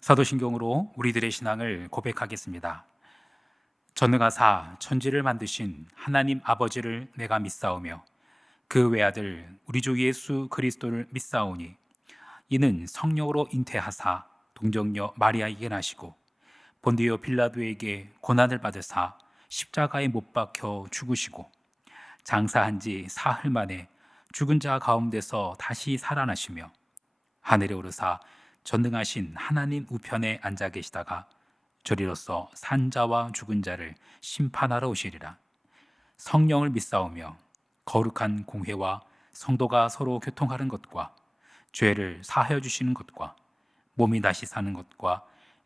사도신경으로 우리들의 신앙을 고백하겠습니다. 전능하사 천지를 만드신 하나님 아버지를 내가 믿사오며 그 외아들 우리 주 예수 그리스도를 믿사오니 이는 성령으로 잉태하사 동정녀 마리아에게 나시고 본디오 빌라도에게 고난을 받으사 십자가에 못 박혀 죽으시고 장사한 지 사흘 만에 죽은 자 가운데서 다시 살아나시며 하늘에 오르사 전능하신 하나님 우편에 앉아 계시다가 저리로서 산자와 죽은 자를 심판하러 오시리라. 성령을 믿사오며 거룩한 공회와 성도가 서로 교통하는 것과 죄를 사하여 주시는 것과 몸이 다시 사는 것과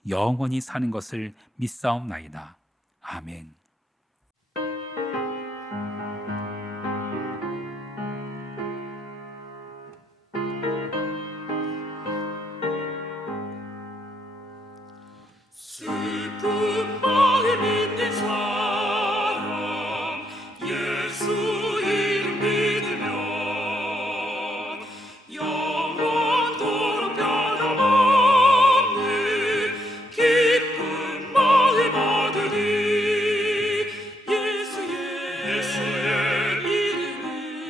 영원히 사는 것을 믿사옵나이다. 아멘. 슬픈 마음 있는 사람 예수 이름 믿으면 영원토록 변함없는 기쁜 마음 얻으리. 예수의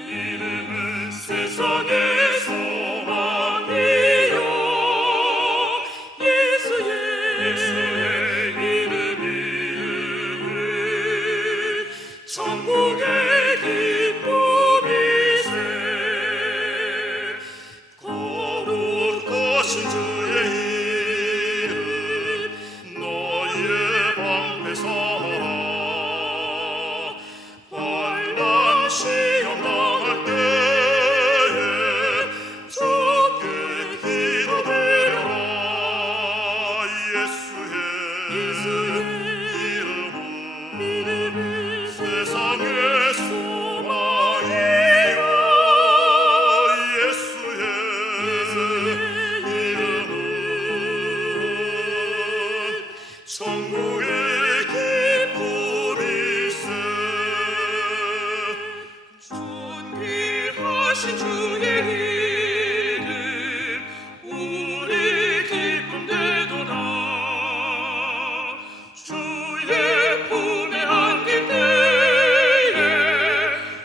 이름은 세상의 소망이요 예수의 이름은 천국의 기쁨이세. 거룩하신 주의 이름 너희의 방패 삼아라. 환난 시험 당할 때에 주께 기도드려라. 예수의 이름은 세상의 소망이요 예수의 이름은 천국의 기쁨일세. 존귀하신 주의 이름 우리 기쁨 되도다. 주의 품에 안길 때에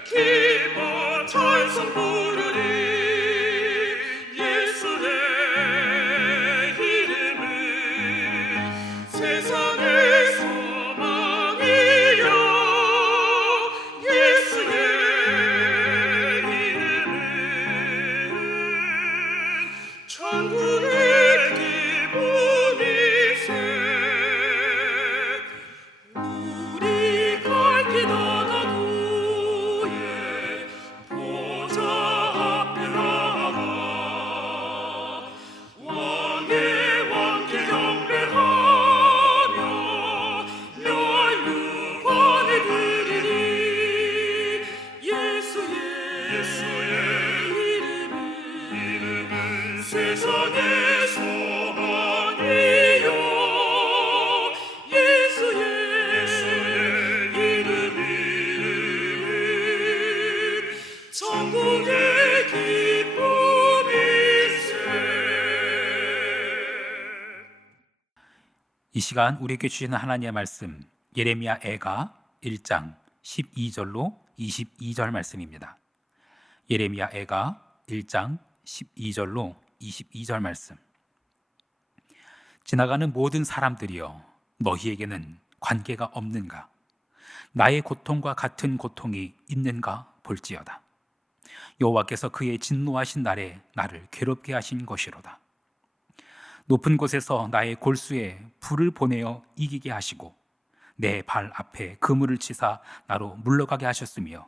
기뻐 찬송 부르리. 예수의 이름은 세상의 소망이요 예수의 이름은 천국의 기쁨일세. 우리 갈 길 하나구에 보좌 앞에 나가 왕의 왕께 경배하며 면류관을 드리리. 예수의 이름은 세상의 소망이요 예수의 이름은 천국의 기쁨일세. 이 시간 우리에게 주시는 하나님의 말씀 예레미야 애가 1장 12절로 22절 말씀입니다. 예레미야 애가 1장 12절로 22절 말씀. 지나가는 모든 사람들이여 너희에게는 관계가 없는가? 나의 고통과 같은 고통이 있는가 볼지어다. 여호와께서 그의 진노하신 날에 나를 괴롭게 하신 것이로다. 높은 곳에서 나의 골수에 불을 보내어 이기게 하시고 내 발 앞에 그물을 치사 나로 물러가게 하셨으며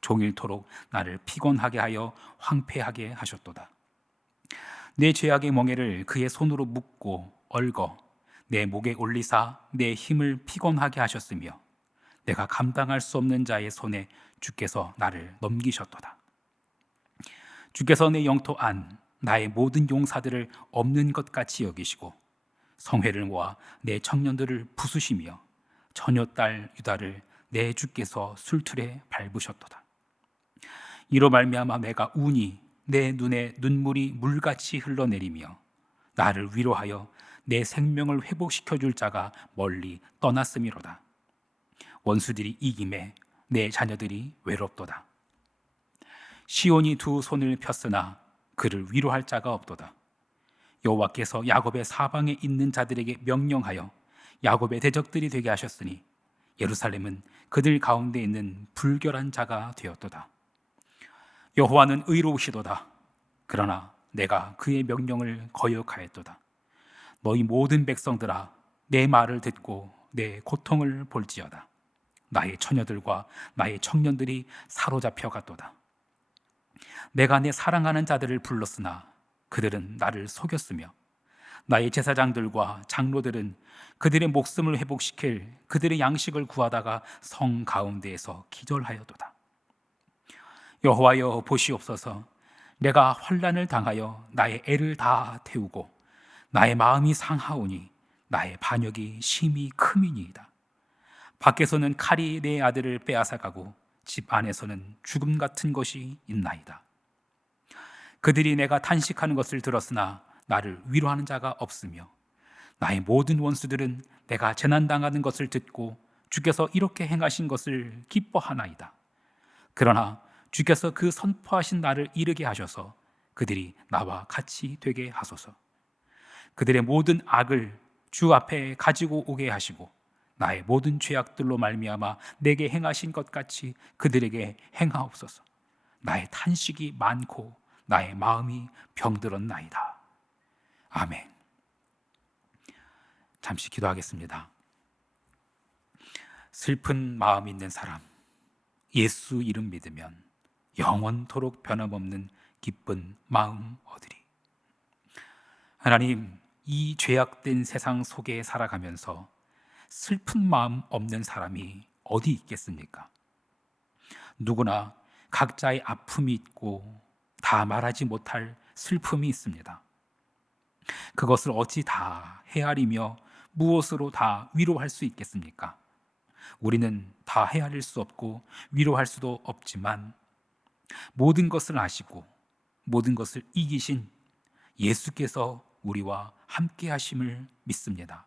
종일토록 나를 피곤하게 하여 황폐하게 하셨도다. 내 죄악의 멍에를 그의 손으로 묶고 얽어 내 목에 올리사 내 힘을 피곤하게 하셨으며 내가 감당할 수 없는 자의 손에 주께서 나를 넘기셨도다. 주께서 내 영토 안 나의 모든 용사들을 없는 것 같이 여기시고 성회를 모아 내 청년들을 부수시며 처녀딸 유다를 내 주께서 술틀에 밟으셨도다. 이로 말미암아 내가 우니 내 눈에 눈물이 물같이 흘러내리며 나를 위로하여 내 생명을 회복시켜 줄 자가 멀리 떠났음이로다. 원수들이 이김에 내 자녀들이 외롭도다. 시온이 두 손을 폈으나 그를 위로할 자가 없도다. 여호와께서 야곱의 사방에 있는 자들에게 명령하여 야곱의 대적들이 되게 하셨으니 예루살렘은 그들 가운데 있는 불결한 자가 되었도다. 여호와는 의로우시도다. 그러나 내가 그의 명령을 거역하였도다. 너희 모든 백성들아, 내 말을 듣고 내 고통을 볼지어다. 나의 처녀들과 나의 청년들이 사로잡혀 갔도다. 내가 내 사랑하는 자들을 불렀으나 그들은 나를 속였으며 나의 제사장들과 장로들은 그들의 목숨을 회복시킬 그들의 양식을 구하다가 성 가운데에서 기절하여도다. 여호와여 보시옵소서. 내가 환난을 당하여 나의 애를 다 태우고 나의 마음이 상하오니 나의 반역이 심히 크미니이다. 밖에서는 칼이 내 아들을 빼앗아가고 집 안에서는 죽음 같은 것이 있나이다. 그들이 내가 탄식하는 것을 들었으나 나를 위로하는 자가 없으며 나의 모든 원수들은 내가 재난당하는 것을 듣고 주께서 이렇게 행하신 것을 기뻐하나이다. 그러나 주께서 그 선포하신 날을 이르게 하셔서 그들이 나와 같이 되게 하소서. 그들의 모든 악을 주 앞에 가지고 오게 하시고 나의 모든 죄악들로 말미암아 내게 행하신 것 같이 그들에게 행하옵소서. 나의 탄식이 많고 나의 마음이 병들었나이다. 아멘. 잠시 기도하겠습니다. 슬픈 마음 있는 사람, 예수 이름 믿으면 영원토록 변함없는 기쁜 마음 얻으리. 하나님, 이 죄악된 세상 속에 살아가면서 슬픈 마음 없는 사람이 어디 있겠습니까? 누구나 각자의 아픔이 있고 다 말하지 못할 슬픔이 있습니다. 그것을 어찌 다 헤아리며 무엇으로 다 위로할 수 있겠습니까? 우리는 다 헤아릴 수 없고 위로할 수도 없지만 모든 것을 아시고 모든 것을 이기신 예수께서 우리와 함께 하심을 믿습니다.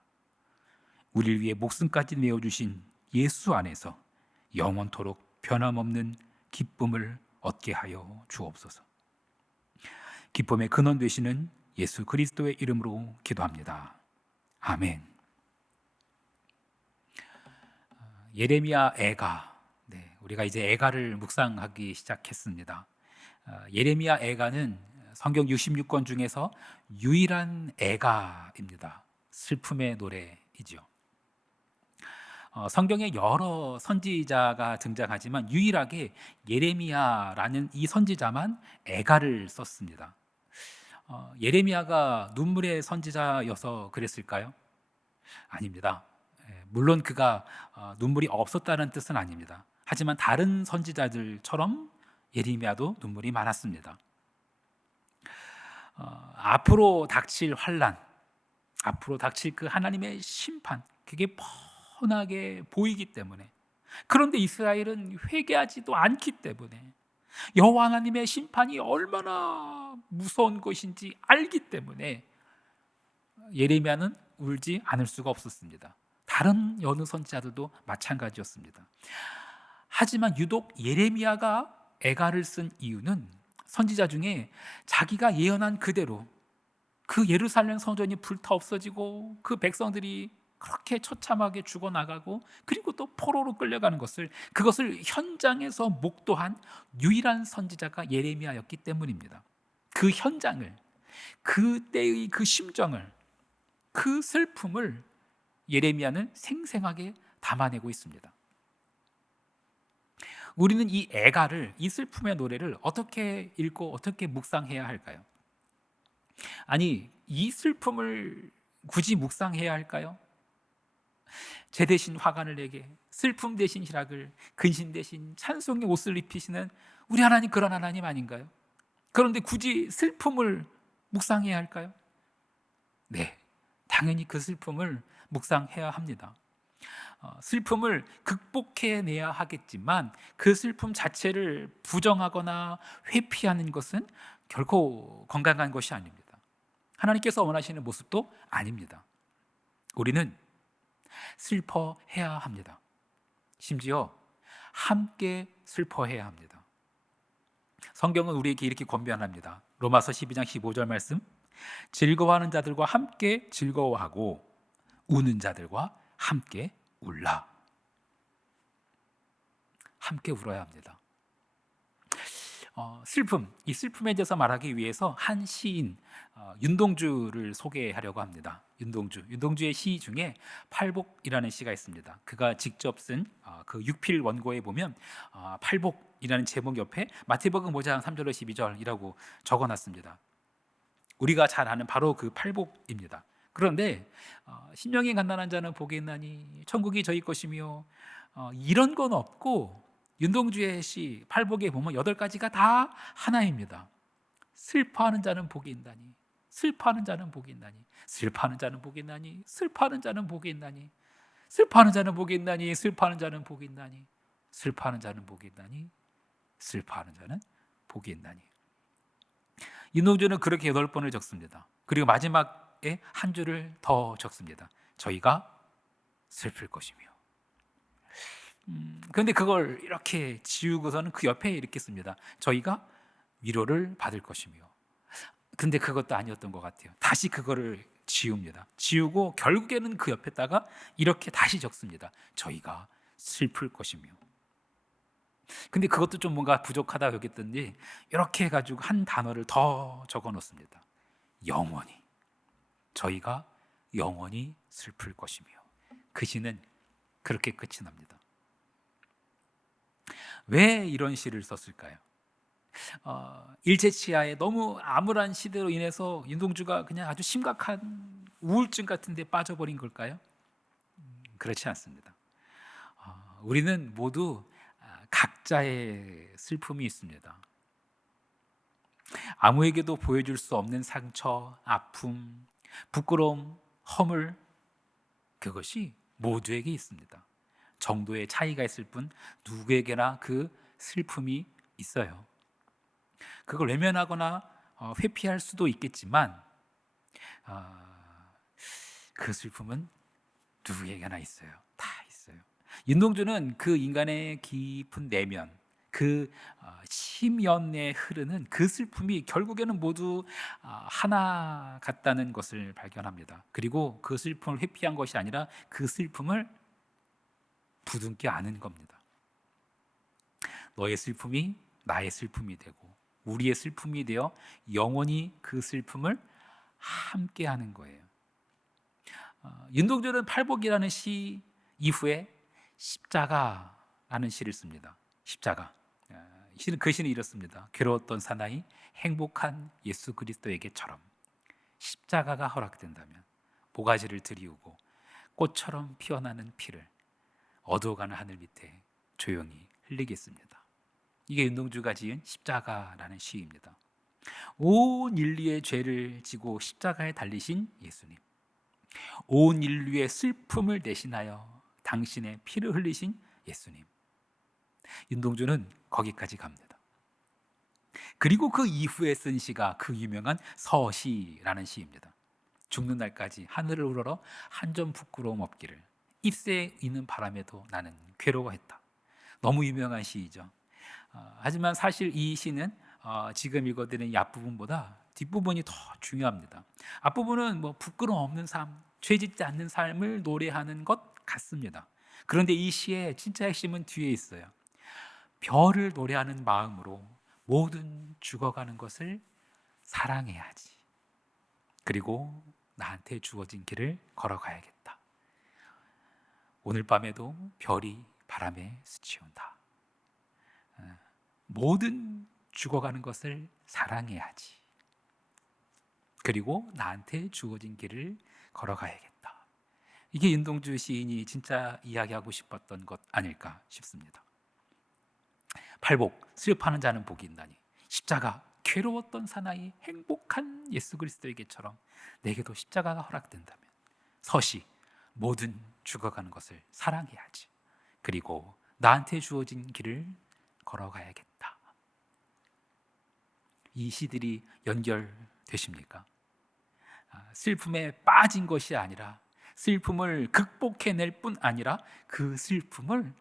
우리를 위해 목숨까지 내어주신 예수 안에서 영원토록 변함없는 기쁨을 얻게 하여 주옵소서. 기쁨의 근원 되시는 예수 그리스도의 이름으로 기도합니다. 아멘. 예레미야 애가, 우리가 이제 애가를 묵상하기 시작했습니다. 예레미야 애가는 성경 66권 중에서 유일한 애가입니다. 슬픔의 노래이죠. 성경에 여러 선지자가 등장하지만 유일하게 예레미야라는 이 선지자만 애가를 썼습니다. 예레미야가 눈물의 선지자여서 그랬을까요? 아닙니다. 물론 그가 눈물이 없었다는 뜻은 아닙니다. 하지만 다른 선지자들처럼 예레미야도 눈물이 많았습니다. 앞으로 닥칠 환난, 앞으로 닥칠 그 하나님의 심판, 그게 뻔하게 보이기 때문에, 그런데 이스라엘은 회개하지도 않기 때문에, 여호와 하나님의 심판이 얼마나 무서운 것인지 알기 때문에 예레미야는 울지 않을 수가 없었습니다. 다른 여느 선지자들도 마찬가지였습니다. 하지만 유독 예레미야가 애가를 쓴 이유는 선지자 중에 자기가 예언한 그대로 그 예루살렘 성전이 불타 없어지고 그 백성들이 그렇게 처참하게 죽어나가고 그리고 또 포로로 끌려가는 그것을 현장에서 목도한 유일한 선지자가 예레미야였기 때문입니다. 그 현장을, 그때의 그 심정을, 그 슬픔을 예레미야는 생생하게 담아내고 있습니다. 우리는 이 애가를, 이 슬픔의 노래를 어떻게 읽고 어떻게 묵상해야 할까요? 아니, 이 슬픔을 굳이 묵상해야 할까요? 제 대신 화관을 내게, 슬픔 대신 희락을, 근심 대신 찬송의 옷을 입히시는 우리 하나님, 그런 하나님 아닌가요? 그런데 굳이 슬픔을 묵상해야 할까요? 네, 당연히 그 슬픔을 묵상해야 합니다. 슬픔을 극복해내야 하겠지만 그 슬픔 자체를 부정하거나 회피하는 것은 결코 건강한 것이 아닙니다. 하나님께서 원하시는 모습도 아닙니다. 우리는 슬퍼해야 합니다. 심지어 함께 슬퍼해야 합니다. 성경은 우리에게 이렇게 권면합니다. 로마서 12장 15절 말씀, 즐거워하는 자들과 함께 즐거워하고 우는 자들과 함께 울라. 함께 울어야 합니다. 슬픔, 이 슬픔에 대해서 말하기 위해서 한 시인 윤동주를 소개하려고 합니다. 윤동주의 시 중에 팔복이라는 시가 있습니다. 그가 직접 쓴 그 육필 원고에 보면 팔복이라는 제목 옆에 마태복음 5장 3절로 12절이라고 적어놨습니다. 우리가 잘 아는 바로 그 팔복입니다. 그런데 심령이 간단한 자는 복이 있나니 천국이 저희 것이며 이런 건 없고, 윤동주의 시 팔복에 보면 8가지가 다 하나입니다. 슬퍼하는 자는 복이 있나니, 슬퍼하는 자는 복이 있나니, 슬퍼하는 자는 복이 있나니, 슬퍼하는 자는 복이 있나니, 슬퍼하는 자는 복이 있나니, 슬퍼하는 자는 복이 있나니, 슬퍼하는 자는 복이 있나니, 슬퍼하는 자는 복이 있나니. 윤동주는 그렇게 8번을 적습니다. 그리고 마지막에 한 줄을 더 적습니다. 저희가 슬플 것이며. 그런데 그걸 이렇게 지우고서는 그 옆에 이렇게 씁니다. 저희가 위로를 받을 것이며. 근데 그것도 아니었던 것 같아요. 다시 그거를 지웁니다. 지우고 결국에는 그 옆에다가 이렇게 다시 적습니다. 저희가 슬플 것이며. 근데 그것도 좀 뭔가 부족하다 여겼더니 이렇게 해가지고 한 단어를 더 적어 놓습니다. 영원히. 저희가 영원히 슬플 것이며. 그 시는 그렇게 끝이 납니다. 왜 이런 시를 썼을까요? 일제치하의 너무 암울한 시대로 인해서 윤동주가 그냥 아주 심각한 우울증 같은 데 빠져버린 걸까요? 그렇지 않습니다. 우리는 모두 각자의 슬픔이 있습니다. 아무에게도 보여줄 수 없는 상처, 아픔, 부끄러움, 허물, 그것이 모두에게 있습니다. 정도의 차이가 있을 뿐 누구에게나 그 슬픔이 있어요. 그걸 외면하거나 회피할 수도 있겠지만 그 슬픔은 누구에게나 있어요. 다 있어요. 윤동주는 그 인간의 깊은 내면, 그 심연에 흐르는 그 슬픔이 결국에는 모두 하나 같다는 것을 발견합니다. 그리고 그 슬픔을 회피한 것이 아니라 그 슬픔을 부둥켜 안은 겁니다. 너의 슬픔이 나의 슬픔이 되고 우리의 슬픔이 되어 영원히 그 슬픔을 함께 하는 거예요. 윤동주는 팔복이라는 시 이후에 십자가라는 시를 씁니다. 십자가. 그 시는 이렇습니다. 괴로웠던 사나이 행복한 예수 그리스도에게처럼 십자가가 허락된다면 모가지를 들이우고 꽃처럼 피어나는 피를 어두워가는 하늘 밑에 조용히 흘리겠습니다. 이게 윤동주가 지은 십자가라는 시입니다. 온 인류의 죄를 지고 십자가에 달리신 예수님, 온 인류의 슬픔을 대신하여 당신의 피를 흘리신 예수님. 윤동주는 거기까지 갑니다. 그리고 그 이후에 쓴 시가 그 유명한 서시라는 시입니다. 죽는 날까지 하늘을 우러러 한 점 부끄러움 없기를, 잎새에 있는 바람에도 나는 괴로워했다. 너무 유명한 시이죠. 하지만 사실 이 시는 지금 읽어드린 이 앞부분보다 뒷부분이 더 중요합니다. 앞부분은 부끄러움 없는 삶, 죄짓지 않는 삶을 노래하는 것 같습니다. 그런데 이 시의 진짜 핵심은 뒤에 있어요. 별을 노래하는 마음으로 모든 죽어가는 것을 사랑해야지. 그리고 나한테 주어진 길을 걸어가야겠다. 오늘 밤에도 별이 바람에 스치운다. 모든 죽어가는 것을 사랑해야지. 그리고 나한테 주어진 길을 걸어가야겠다. 이게 윤동주 시인이 진짜 이야기하고 싶었던 것 아닐까 싶습니다. 팔복, 슬퍼하는 자는 복이 있나니, 십자가, 괴로웠던 사나이 행복한 예수 그리스도에게처럼 내게도 십자가가 허락된다면, 서시, 모든 죽어가는 것을 사랑해야지. 그리고 나한테 주어진 길을 걸어가야겠다. 이 시들이 연결되십니까? 슬픔에 빠진 것이 아니라 슬픔을 극복해낼 뿐 아니라 그 슬픔을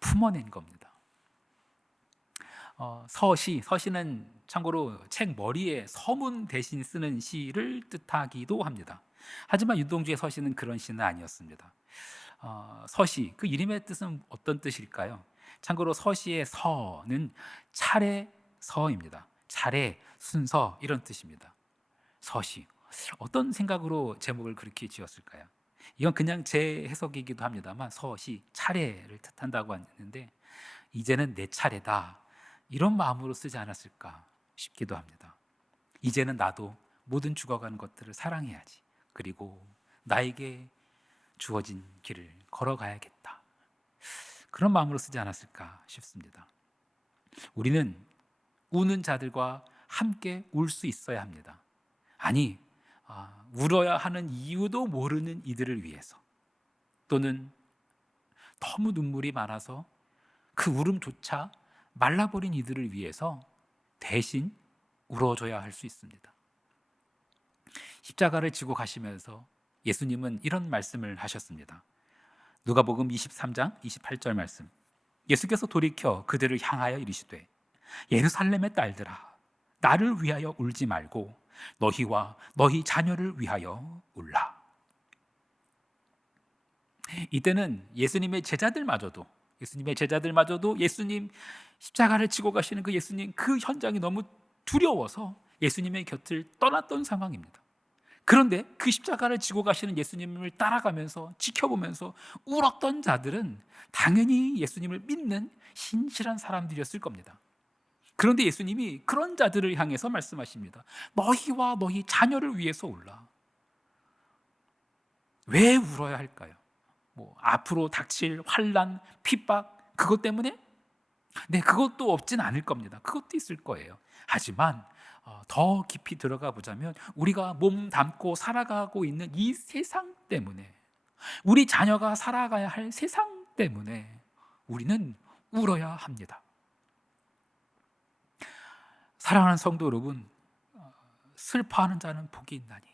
품어낸 겁니다. 서시는 참고로 책 머리에 서문 대신 쓰는 시를 뜻하기도 합니다. 하지만 윤동주의 서시는 그런 시는 아니었습니다. 서시, 그 이름의 뜻은 어떤 뜻일까요? 참고로 서시의 서는 차례서입니다. 차례, 순서 이런 뜻입니다. 서시, 어떤 생각으로 제목을 그렇게 지었을까요? 이건 그냥 제 해석이기도 합니다만 서시, 차례를 뜻한다고 하는데 이제는 내 차례다 이런 마음으로 쓰지 않았을까 싶기도 합니다. 이제는 나도 모든 죽어가는 것들을 사랑해야지. 그리고 나에게 주어진 길을 걸어가야겠다. 그런 마음으로 쓰지 않았을까 싶습니다. 우리는 우는 자들과 함께 울 수 있어야 합니다. 아니, 울어야 하는 이유도 모르는 이들을 위해서, 또는 너무 눈물이 많아서 그 울음조차 말라버린 이들을 위해서 대신 울어줘야 할 수 있습니다. 십자가를 지고 가시면서 예수님은 이런 말씀을 하셨습니다. 누가복음 23장 28절 말씀. 예수께서 돌이켜 그들을 향하여 이르시되 예루살렘의 딸들아, 나를 위하여 울지 말고 너희와 너희 자녀를 위하여 울라. 이때는 예수님의 제자들마저도 예수님 십자가를 지고 가시는 그 예수님 그 현장이 너무 두려워서 예수님의 곁을 떠났던 상황입니다. 그런데 그 십자가를 지고 가시는 예수님을 따라가면서 지켜보면서 울었던 자들은 당연히 예수님을 믿는 신실한 사람들이었을 겁니다. 그런데 예수님이 그런 자들을 향해서 말씀하십니다. 너희와 너희 자녀를 위해서 울라. 왜 울어야 할까요? 앞으로 닥칠 환난, 핍박 그것 때문에? 네, 그것도 없진 않을 겁니다. 그것도 있을 거예요. 하지만 더 깊이 들어가 보자면 우리가 몸 담고 살아가고 있는 이 세상 때문에, 우리 자녀가 살아가야 할 세상 때문에 우리는 울어야 합니다. 사랑하는 성도 여러분, 슬퍼하는 자는 복이 있나니.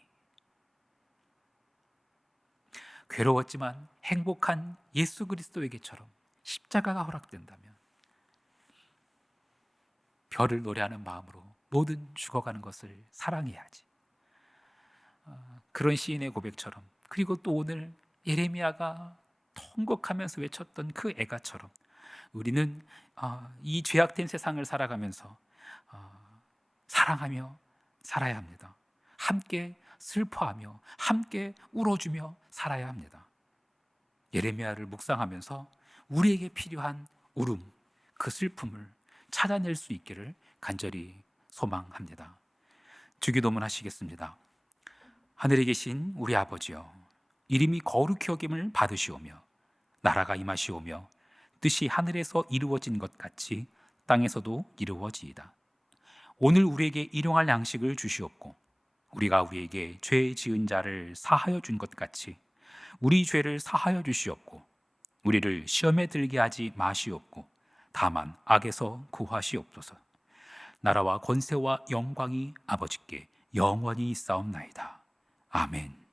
괴로웠지만 행복한 예수 그리스도에게처럼 십자가가 허락된다면 별을 노래하는 마음으로 모든 죽어가는 것을 사랑해야지. 그런 시인의 고백처럼, 그리고 또 오늘 예레미야가 통곡하면서 외쳤던 그 애가처럼 우리는 이 죄악된 세상을 살아가면서 사랑하며 살아야 합니다. 함께 슬퍼하며 함께 울어주며 살아야 합니다. 예레미야를 묵상하면서 우리에게 필요한 울음, 그 슬픔을 찾아낼 수 있기를 간절히 소망합니다. 주기도문 하시겠습니다. 하늘에 계신 우리 아버지여, 이름이 거룩히 여김을 받으시오며 나라가 임하시오며 뜻이 하늘에서 이루어진 것 같이 땅에서도 이루어지이다. 오늘 우리에게 일용할 양식을 주시옵고 우리가 우리에게 죄 지은 자를 사하여 준 것 같이 우리 죄를 사하여 주시옵고 우리를 시험에 들게 하지 마시옵고 다만 악에서 구하시옵소서. 나라와 권세와 영광이 아버지께 영원히 있사옵나이다. 아멘.